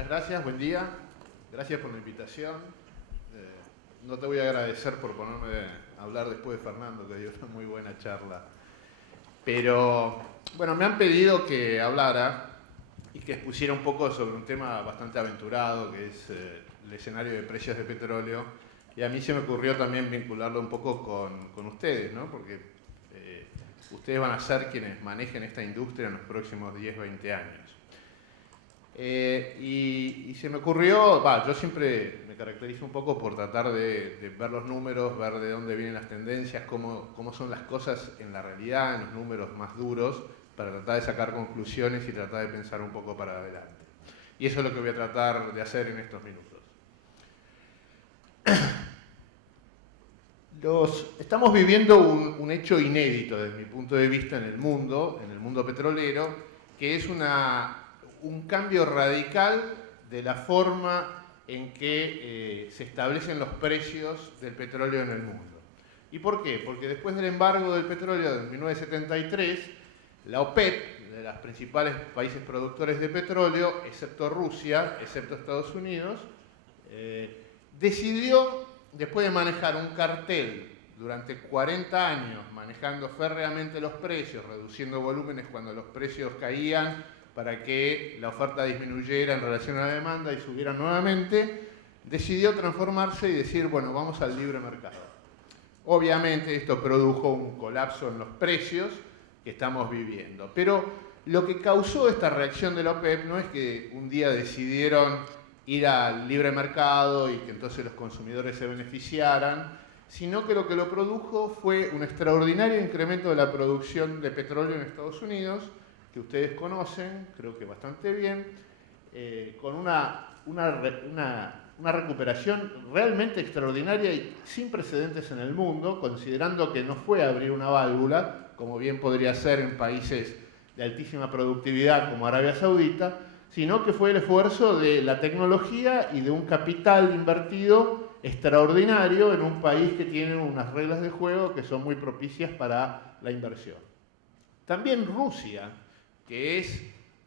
Muchas gracias, buen día. Gracias por la invitación. No te voy a agradecer por ponerme a hablar después de Fernando, que dio una muy buena charla. Pero, bueno, me han pedido que hablara y que expusiera un poco sobre un tema bastante aventurado, que es el escenario de precios de petróleo. Y a mí se me ocurrió también vincularlo un poco con ustedes, ¿no? Porque ustedes van a ser quienes manejen esta industria en los próximos 10, 20 años. Y se me ocurrió, yo siempre me caracterizo un poco por tratar de ver los números, ver de dónde vienen las tendencias, cómo son las cosas en la realidad, en los números más duros, para tratar de sacar conclusiones y tratar de pensar un poco para adelante. Y eso es lo que voy a tratar de hacer en estos minutos. Estamos viviendo un hecho inédito desde mi punto de vista en el mundo petrolero, que es un cambio radical de la forma en que se establecen los precios del petróleo en el mundo. ¿Y por qué? Porque después del embargo del petróleo de 1973, la OPEP, de los principales países productores de petróleo, excepto Rusia, excepto Estados Unidos, decidió, después de manejar un cartel durante 40 años, manejando férreamente los precios, reduciendo volúmenes cuando los precios caían, para que la oferta disminuyera en relación a la demanda y subiera nuevamente, decidió transformarse y decir, bueno, vamos al libre mercado. Obviamente esto produjo un colapso en los precios que estamos viviendo, pero lo que causó esta reacción de la OPEP no es que un día decidieron ir al libre mercado y que entonces los consumidores se beneficiaran, sino que lo produjo fue un extraordinario incremento de la producción de petróleo en Estados Unidos, que ustedes conocen, creo que bastante bien, con una recuperación realmente extraordinaria y sin precedentes en el mundo, considerando que no fue abrir una válvula, como bien podría ser en países de altísima productividad como Arabia Saudita, sino que fue el esfuerzo de la tecnología y de un capital invertido extraordinario en un país que tiene unas reglas de juego que son muy propicias para la inversión. También Rusia, que es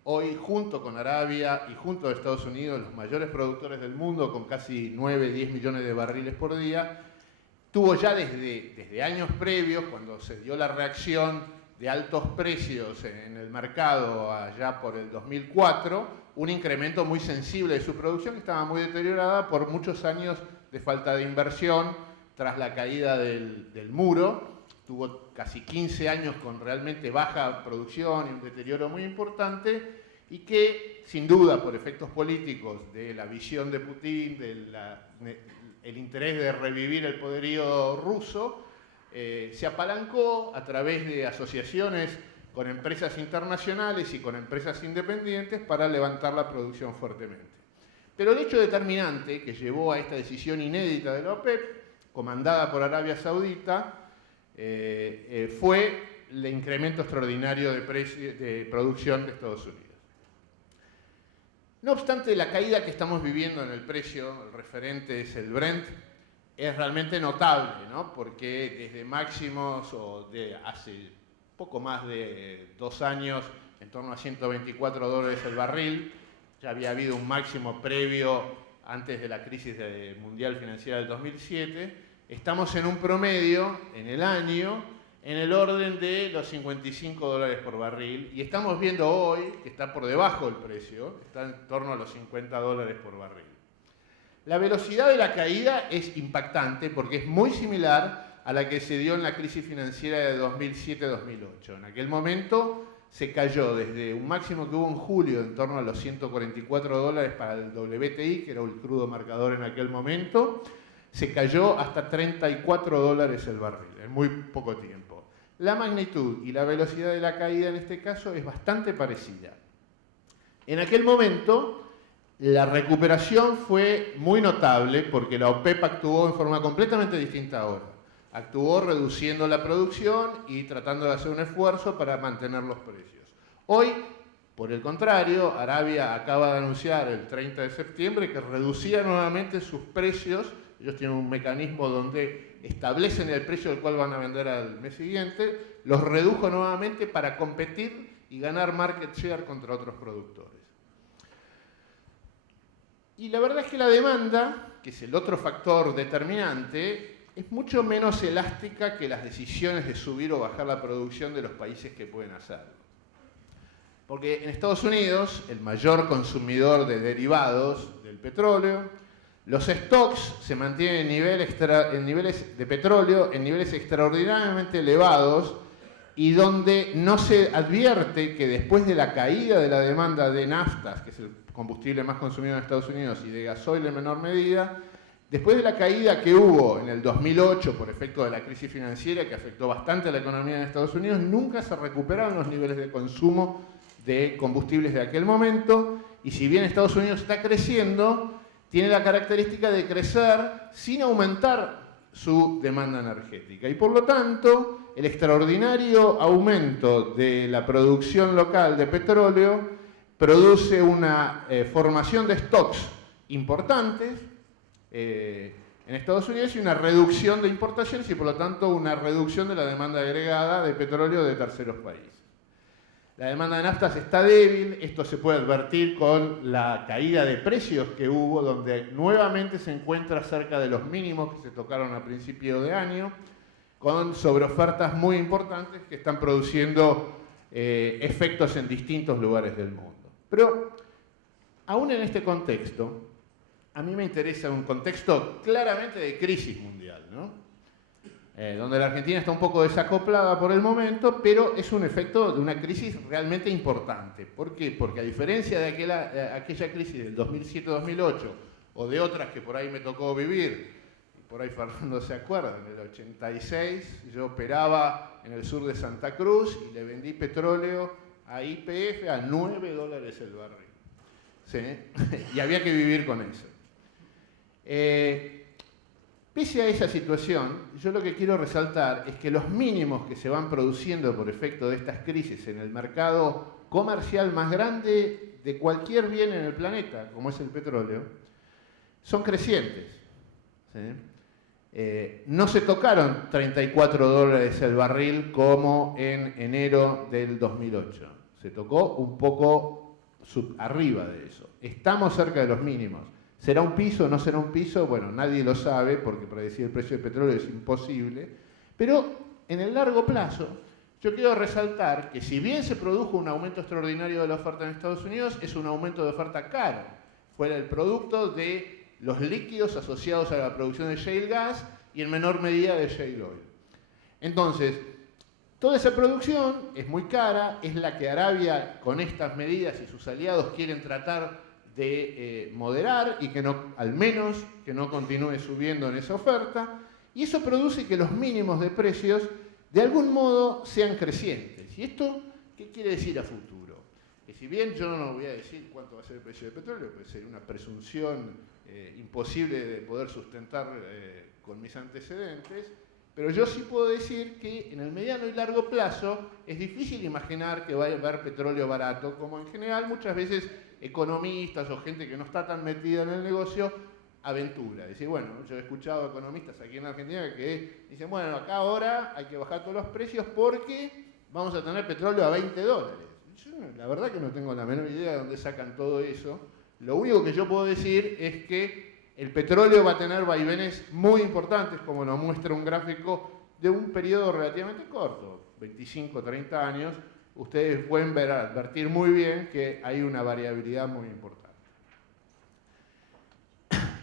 hoy, junto con Arabia y junto a Estados Unidos, los mayores productores del mundo, con casi 9, 10 millones de barriles por día, tuvo ya desde años previos, cuando se dio la reacción de altos precios en el mercado allá por el 2004, un incremento muy sensible de su producción que estaba muy deteriorada por muchos años de falta de inversión tras la caída del muro. Tuvo casi 15 años con realmente baja producción y un deterioro muy importante, y que, sin duda, por efectos políticos de la visión de Putin, el interés de revivir el poderío ruso, se apalancó a través de asociaciones con empresas internacionales y con empresas independientes para levantar la producción fuertemente. Pero el hecho determinante que llevó a esta decisión inédita de la OPEP, comandada por Arabia Saudita, fue el incremento extraordinario de producción de Estados Unidos. No obstante, la caída que estamos viviendo en el precio, el referente es el Brent, es realmente notable, ¿no? Porque desde máximos o de hace poco más de 2 años, en torno a $124 el barril, ya había habido un máximo previo antes de la crisis mundial financiera del 2007, estamos en un promedio en el año en el orden de los $55 por barril, y estamos viendo hoy que está por debajo del precio, está en torno a los $50 por barril. La velocidad de la caída es impactante porque es muy similar a la que se dio en la crisis financiera de 2007-2008. En aquel momento se cayó desde un máximo que hubo en julio en torno a los $144 para el WTI, que era el crudo marcador en aquel momento, se cayó hasta $34 el barril, en muy poco tiempo. La magnitud y la velocidad de la caída en este caso es bastante parecida. En aquel momento, la recuperación fue muy notable porque la OPEP actuó en forma completamente distinta ahora. Actuó reduciendo la producción y tratando de hacer un esfuerzo para mantener los precios. Hoy, por el contrario, Arabia acaba de anunciar el 30 de septiembre que reducía nuevamente sus precios. Ellos tienen un mecanismo donde establecen el precio del cual van a vender al mes siguiente, los redujo nuevamente para competir y ganar market share contra otros productores. Y la verdad es que la demanda, que es el otro factor determinante, es mucho menos elástica que las decisiones de subir o bajar la producción de los países que pueden hacerlo. Porque en Estados Unidos, el mayor consumidor de derivados del petróleo, los stocks se mantienen en niveles de petróleo en niveles extraordinariamente elevados y donde no se advierte que después de la caída de la demanda de naftas, que es el combustible más consumido en Estados Unidos, y de gasoil en menor medida, después de la caída que hubo en el 2008 por efecto de la crisis financiera que afectó bastante a la economía de Estados Unidos, nunca se recuperaron los niveles de consumo de combustibles de aquel momento, y si bien Estados Unidos está creciendo, tiene la característica de crecer sin aumentar su demanda energética. Y por lo tanto, el extraordinario aumento de la producción local de petróleo produce una formación de stocks importantes en Estados Unidos y una reducción de importaciones y por lo tanto una reducción de la demanda agregada de petróleo de terceros países. La demanda de naftas está débil, esto se puede advertir con la caída de precios que hubo, donde nuevamente se encuentra cerca de los mínimos que se tocaron a principio de año, con sobreofertas muy importantes que están produciendo efectos en distintos lugares del mundo. Pero, aún en este contexto, a mí me interesa un contexto claramente de crisis mundial, ¿no? Donde la Argentina está un poco desacoplada por el momento, pero es un efecto de una crisis realmente importante. ¿Por qué? Porque a diferencia de aquella crisis del 2007-2008 o de otras que por ahí me tocó vivir, y por ahí Fernando se acuerda, en el 86 yo operaba en el sur de Santa Cruz y le vendí petróleo a YPF a $9 el barril. ¿Sí? Y había que vivir con eso. Pese a esa situación, yo lo que quiero resaltar es que los mínimos que se van produciendo por efecto de estas crisis en el mercado comercial más grande de cualquier bien en el planeta, como es el petróleo, son crecientes. ¿Sí? No se tocaron $34 el barril como en enero del 2008. Se tocó un poco arriba de eso. Estamos cerca de los mínimos. ¿Será un piso o no será un piso? Bueno, nadie lo sabe porque predecir el precio del petróleo es imposible. Pero en el largo plazo, yo quiero resaltar que si bien se produjo un aumento extraordinario de la oferta en Estados Unidos, es un aumento de oferta caro. Fue el producto de los líquidos asociados a la producción de shale gas y en menor medida de shale oil. Entonces, toda esa producción es muy cara, es la que Arabia con estas medidas y sus aliados quieren tratar de moderar y que no, al menos que no continúe subiendo en esa oferta, y eso produce que los mínimos de precios de algún modo sean crecientes. ¿Y esto qué quiere decir a futuro? Que si bien yo no voy a decir cuánto va a ser el precio del petróleo, pues sería una presunción imposible de poder sustentar con mis antecedentes, pero yo sí puedo decir que en el mediano y largo plazo es difícil imaginar que va a haber petróleo barato, como en general muchas veces economistas o gente que no está tan metida en el negocio aventura. Decir, bueno, yo he escuchado economistas aquí en Argentina que dicen, bueno, acá ahora hay que bajar todos los precios porque vamos a tener petróleo a $20. Yo la verdad que no tengo la menor idea de dónde sacan todo eso. Lo único que yo puedo decir es que el petróleo va a tener vaivenes muy importantes, como nos muestra un gráfico de un periodo relativamente corto, 25, 30 años. Ustedes pueden advertir muy bien que hay una variabilidad muy importante.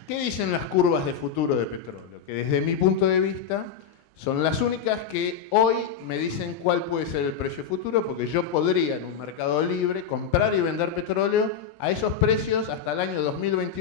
¿Qué dicen las curvas de futuro de petróleo? Que desde mi punto de vista son las únicas que hoy me dicen cuál puede ser el precio futuro, porque yo podría en un mercado libre comprar y vender petróleo a esos precios hasta el año 2021.